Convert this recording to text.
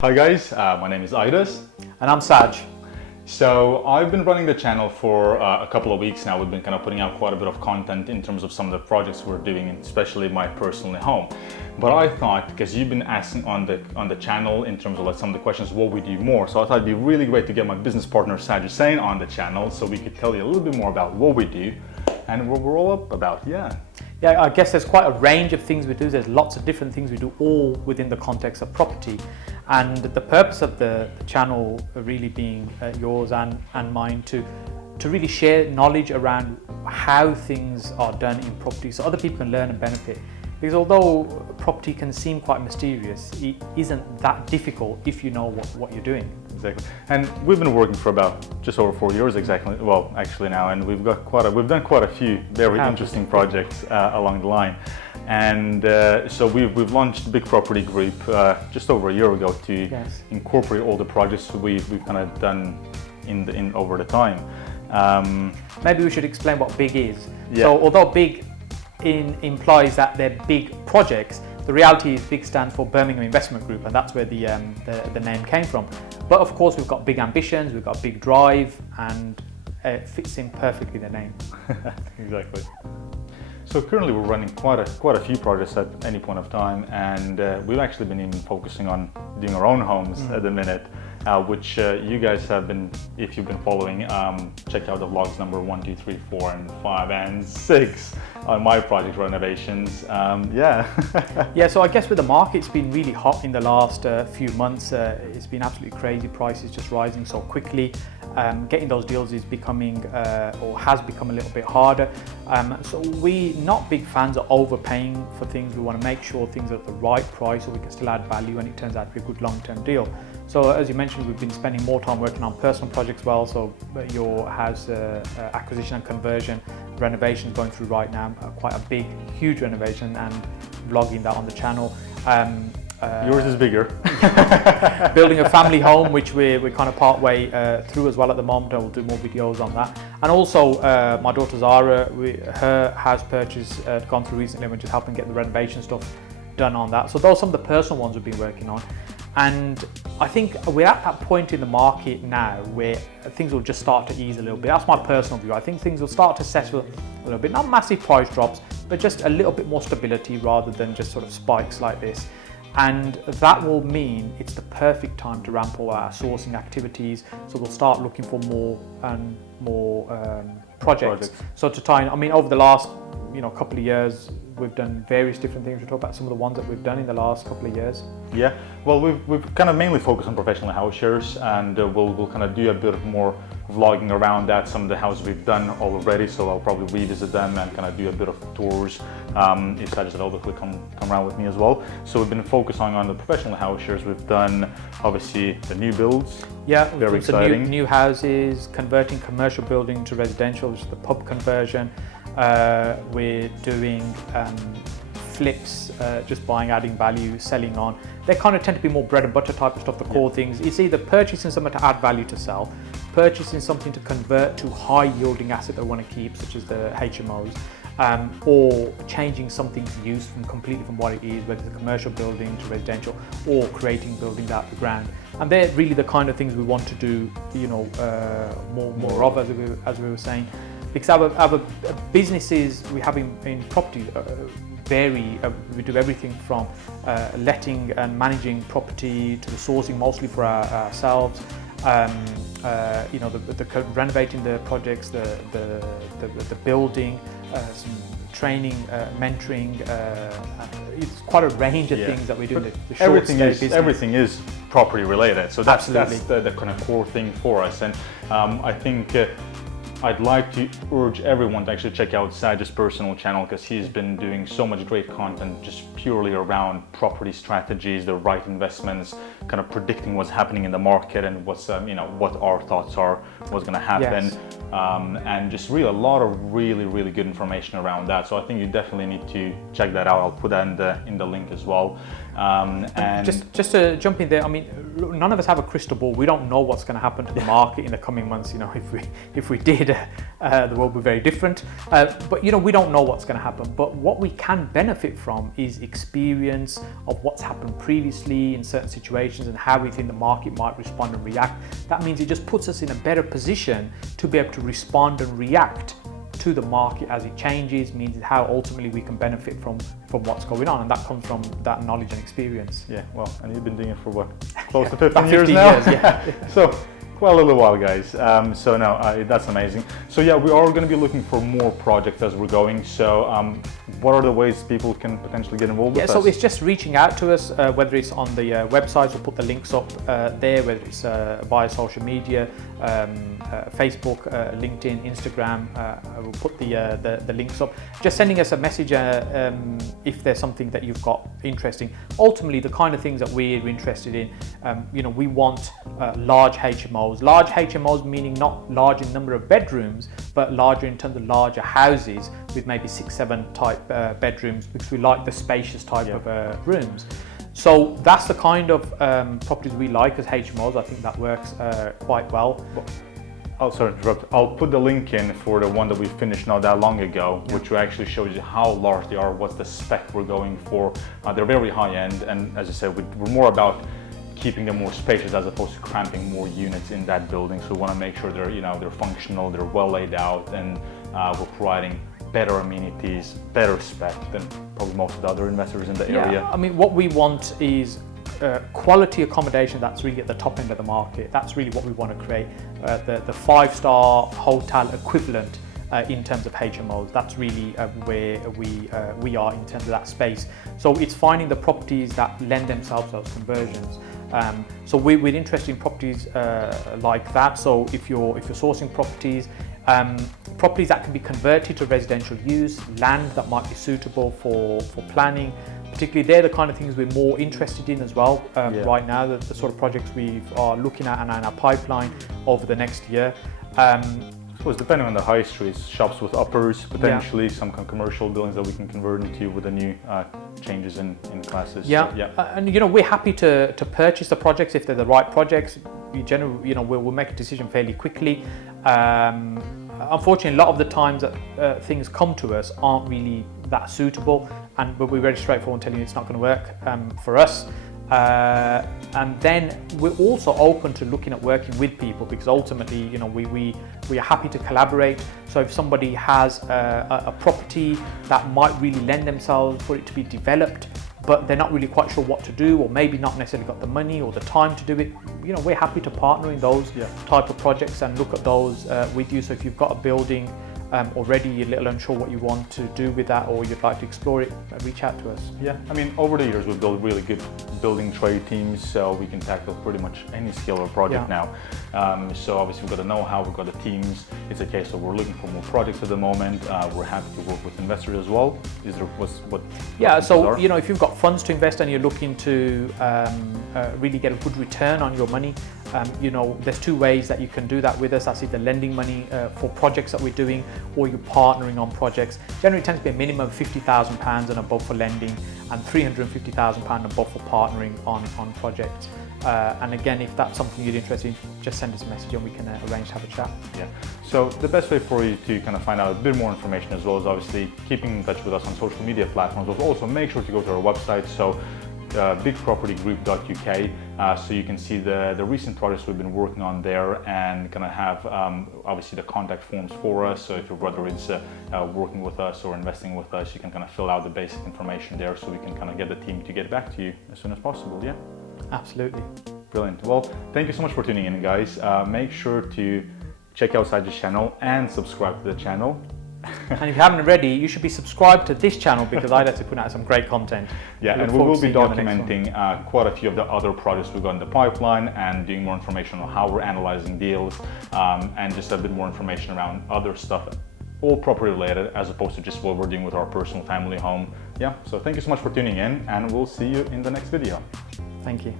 Hi guys, my name is Aidas. And I'm Saj. So I've been running the channel for a couple of weeks now. We've been kind of putting out quite a bit of content in terms of some of the projects we're doing, especially my personal home. But I thought, because you've been asking on the channel in terms of like some of the questions, what we do more. So I thought it'd be really great to get my business partner Saj Hussain on the channel so we could tell you a little bit more about what we do and what we're all up about. Yeah, I guess there's quite a range of things we do. There's lots of different things we do, all within the context of property. And the purpose of the channel really being yours and mine to really share knowledge around how things are done in property so other people can learn and benefit. Because although property can seem quite mysterious, it isn't that difficult if you know what you're doing. Exactly. And we've been working for about just over 4 years exactly, well actually now, and we've done quite a few very interesting projects along the line. And so we've launched Big Property Group just over a year ago to incorporate all the projects we've kind of done in over the time. Maybe we should explain what big is. Yeah. So although big implies that they're big projects, the reality is big stands for Birmingham Investment Group, and that's where the name came from. But of course we've got big ambitions, we've got big drive, and it fits in perfectly the name. Exactly. So currently we're running quite a few projects at any point of time, and we've actually been even focusing on doing our own homes at the minute, which you guys have been, if you've been following, check out the vlogs number 1, 2, 3, 4, and 5, and 6 on my project renovations. Yeah, so I guess with the market's been really hot in the last few months. It's been absolutely crazy, prices just rising so quickly. Getting those deals is becoming or has become a little bit harder. So we're not big fans of overpaying for things. We want to make sure things are at the right price so we can still add value and it turns out to be a good long-term deal. So as you mentioned, we've been spending more time working on personal projects well. So your house acquisition and conversion, renovations going through right now, quite a big, huge renovation, and vlogging that on the channel. Yours is bigger. Building a family home, which we're kind of part way through as well at the moment, and we'll do more videos on that. And also my daughter Zara, her house purchase gone through recently, and we're just helping get the renovation stuff done on that. So those are some of the personal ones we've been working on. And I think we're at that point in the market now where things will just start to ease a little bit. That's my personal view. I think things will start to settle a little bit, not massive price drops, but just a little bit more stability rather than just sort of spikes like this. And that will mean it's the perfect time to ramp up our sourcing activities. So we'll start looking for more and more projects. So to tie in, I mean, over the last couple of years, we've done various different things. We'll talk about some of the ones that we've done in the last couple of years. Yeah, well, we've kind of mainly focused on professional house shares, and we'll kind of do a bit of more vlogging around that. Some of the houses we've done already, so I'll probably revisit them and kind of do a bit of tours. If Saj will obviously come around with me as well. So we've been focusing on the professional house shares. We've done obviously the new builds. Yeah, very exciting. New houses, converting commercial building to residential, which is the pub conversion. We're doing flips, just buying, adding value, selling on. They kind of tend to be more bread and butter type of stuff, the core things. It's either purchasing something to add value to sell, purchasing something to convert to high yielding asset that we want to keep, such as the HMOs, or changing something's use completely from what it is, whether it's a commercial building to residential, or creating buildings out of the ground. And they're really the kind of things we want to do, more of, as we were saying. Because our businesses we have in property vary. We do everything from letting and managing property to the sourcing mostly for ourselves. The renovating the projects, the building, some training, mentoring. It's quite a range of things that we do. Everything is property related. So that's the kind of core thing for us. And I think. I'd like to urge everyone to actually check out Saj's personal channel, because he's been doing so much great content just purely around property strategies, the right investments, kind of predicting what's happening in the market and what's what our thoughts are, what's going to happen, and just really a lot of really good information around that. So I think you definitely need to check that out. I'll put that in the link as well. And just to jump in there, I mean, none of us have a crystal ball. We don't know what's going to happen to the market in the coming months. You know, if we did, the world would be very different. But you know, we don't know what's going to happen. But what we can benefit from is experience of what's happened previously in certain situations and how we think the market might respond and react. That means it just puts us in a better position to be able to respond and react to the market as it changes, means how ultimately we can benefit from what's going on, and that comes from that knowledge and experience. Yeah, well, and you've been doing it for what, close to 15 about years 15 now? years, yeah. So quite a little while, guys. So no, that's amazing. So yeah, we are going to be looking for more projects as we're going. So what are the ways people can potentially get involved with us? So it's just reaching out to us, whether it's on the website, we'll put the links up there, whether it's via social media, Facebook, LinkedIn, Instagram, we'll put the links up. Just sending us a message if there's something that you've got interesting. Ultimately, the kind of things that we're interested in, you know, we want large HMOs. Large HMOs meaning not large in number of bedrooms, but larger in terms of larger houses with maybe 6-7 type bedrooms, because we like the spacious type of rooms. So that's the kind of properties we like as HMOs. I think that works quite well. Oh, sorry to interrupt. I'll put the link in for the one that we finished not that long ago, which actually shows you how large they are, what's the spec we're going for. They're very high end, and as I said, we're more about keeping them more spacious as opposed to cramping more units in that building. So we want to make sure they're, you know, they're functional, they're well laid out, and we're providing better amenities, better spec than probably most of the other investors in the area. I mean, what we want is quality accommodation that's really at the top end of the market. That's really what we want to create, the 5-star hotel equivalent in terms of HMOs. That's really where we are in terms of that space. So it's finding the properties that lend themselves to those conversions. So we're interested in properties like that. So if you're sourcing properties, properties that can be converted to residential use, land that might be suitable for planning, particularly they're the kind of things we're more interested in as well right now, the sort of projects we are looking at and in our pipeline over the next year. I suppose depending on the high streets, shops with uppers, potentially some commercial buildings that we can convert into with the new changes in classes. Yeah, so, and you know, we're happy to purchase the projects if they're the right projects. We generally, you know, we'll make a decision fairly quickly. Unfortunately, a lot of the times that things come to us aren't really that suitable, but we're very straightforward in telling you it's not going to work for us. And then we're also open to looking at working with people, because ultimately, you know, we are happy to collaborate. So if somebody has a property that might really lend themselves for it to be developed, but they're not really quite sure what to do, or maybe not necessarily got the money or the time to do it, you know, we're happy to partner in those type of projects and look at those with you. So if you've got a building already, you're a little unsure what you want to do with that, or you'd like to explore it, reach out to us. Yeah, I mean, over the years we've built really good building trade teams, so we can tackle pretty much any scale of project now. So obviously we've got the know-how, we've got the teams. It's a case of we're looking for more projects at the moment. We're happy to work with investors as well. Is there what? Yeah, so you know, if you've got funds to invest and you're looking to really get a good return on your money, you know, there's two ways that you can do that with us. That's either lending money for projects that we're doing, or you're partnering on projects. Generally, it tends to be a minimum of £50,000 and above for lending, and £350,000 and above for partnering on projects. And again, if that's something you're interested in, just send us a message and we can arrange to have a chat. Yeah. So the best way for you to kind of find out a bit more information as well is obviously keeping in touch with us on social media platforms, but also make sure to go to our website. So bigpropertygroup.uk, so you can see the recent projects we've been working on there, and gonna have obviously the contact forms for us. So if your brother is working with us or investing with us, you can kind of fill out the basic information there, so we can kind of get the team to get back to you as soon as possible. Yeah, absolutely. Brilliant. Well, thank you so much for tuning in, guys. Make sure to check out Saj's channel and subscribe to the channel. And if you haven't already, you should be subscribed to this channel, because I'd like to put out some great content. Yeah, and we will be documenting quite a few of the other projects we've got in the pipeline, and doing more information on how we're analyzing deals, and just a bit more information around other stuff, all property related, as opposed to just what we're doing with our personal family home. Yeah, so thank you so much for tuning in, and we'll see you in the next video. Thank you.